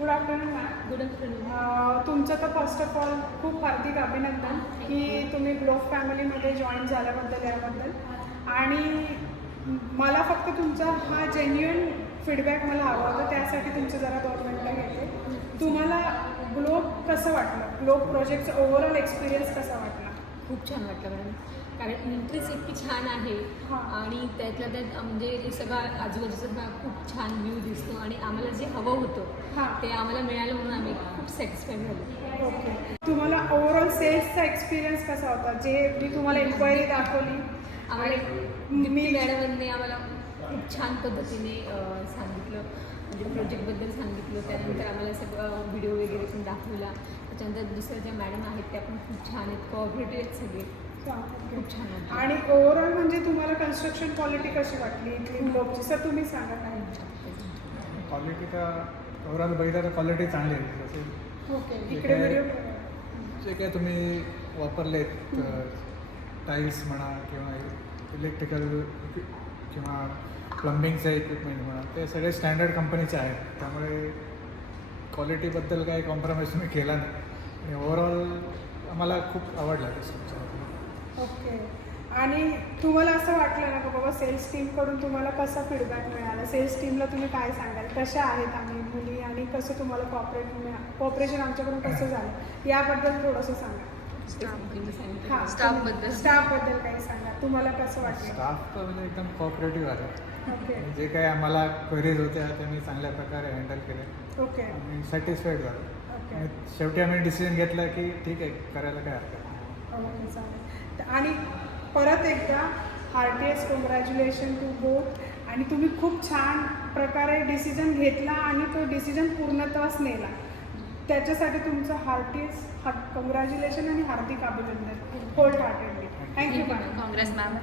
Good afternoon ma'am. Good afternoon. तुमचं तर first of all खूप हार्दिक अभिनंदन की तुम्ही ग्लोफ फॅमिलीमध्ये जॉईन झाल्याबद्दल याबद्दल. आणि मला फक्त तुमचा हा जेन्युइन फीडबॅक मला हवा होता, त्यासाठी तुमचं जरा 2 मिनटं घेते. तुम्हाला ग्लोफ कसं वाटलं? ग्लोफ प्रोजेक्टचा ओव्हरऑल एक्सपिरियन्स कसा वाटला? खूप छान वाटलं मॅडम, कारण एंट्रीच इतकी छान आहे आणि त्यातल्या त्यात म्हणजे हे सगळं आजूबाजूचा खूप छान व्ह्यू दिसतो आणि आम्हाला जे हवं होतं ते आम्हाला मिळालं म्हणून आम्ही खूप सॅटिस्फाईड झालो. ओके. तुम्हाला ओव्हरऑल सेल्सचा एक्सपिरियन्स कसा होता? जे मी तुम्हाला इन्क्वायरी दाखवली आम्हाला मी मॅडमांनी आम्हाला खूप छान पद्धतीने सांगितलं, म्हणजे प्रोजेक्टबद्दल सांगितलं. त्यानंतर आम्हाला सगळं व्हिडिओ वगैरे पण दाखवला. त्याच्यानंतर दुसऱ्या ज्या मॅडम आहेत त्या पण खूप छान आहेत, कोऑपरेटिव्ह आहेत सगळे, खूप छान आहेत. आणि ओव्हरऑल म्हणजे तुम्हाला कन्स्ट्रक्शन क्वालिटी कशी वाटली इथली ग्लोबची? सर तुम्ही सांगा काय. क्वालिटी का ओव्हरऑल बघितलं तर क्वालिटी चांगली आहे. जसे ओके, इकडे व्हिडिओ. जे काय तुम्ही वापरलेत टाईल्स म्हणा किंवा इलेक्ट्रिकल किंवा प्लंबिंगचे इक्विपमेंट म्हणा, ते सगळे स्टँडर्ड कंपनीचे आहेत. त्यामुळे क्वालिटीबद्दल काही कॉम्प्रोमाइज तुम्ही केला नाही आणि ओव्हरऑल आम्हाला खूप आवडला ते स्ट्रक्चर. ओके. आणि तुम्हाला असं वाटलं ना का बाबा सेल्स टीमकडून तुम्हाला कसा फीडबॅक मिळाला? सेल्स टीमला तुम्ही काय सांगाल? कशा आहेत आम्ही मुली आणि कसं तुम्हाला कॉपरेशन आमच्याकडून कसं झालं याबद्दल थोडंसं सांगा. स्टाफबद्दल काही सांगा. तुम्हाला कसं वाटलं? स्टाफ तर म्हणजे एकदम कॉपरेटिव्ह आहे. ओके. जे काही आम्हाला क्वेरीज होत्या त्या मी चांगल्या प्रकारे हँडल केले. ओके. आणि सॅटिस्फाईड झालो. ओके. आणि शेवटी आम्ही डिसिजन घेतला की ठीक आहे, करायला काय हरकत नाही. ओके, चालेल. आणि परत एकदा हार्टिएस्ट कॉंग्रॅच्युलेशन टू बोथ. आणि तुम्ही खूप छान प्रकारे डिसिजन घेतला आणि तो डिसिजन पूर्णत्वास नेला. त्याच्यासाठी तुमचं हार्टिएस्ट कॉंग्रॅच्युलेशन आणि हार्दिक अभिनंदन whole heartedly. Thank you ma'am. Congress ma'am.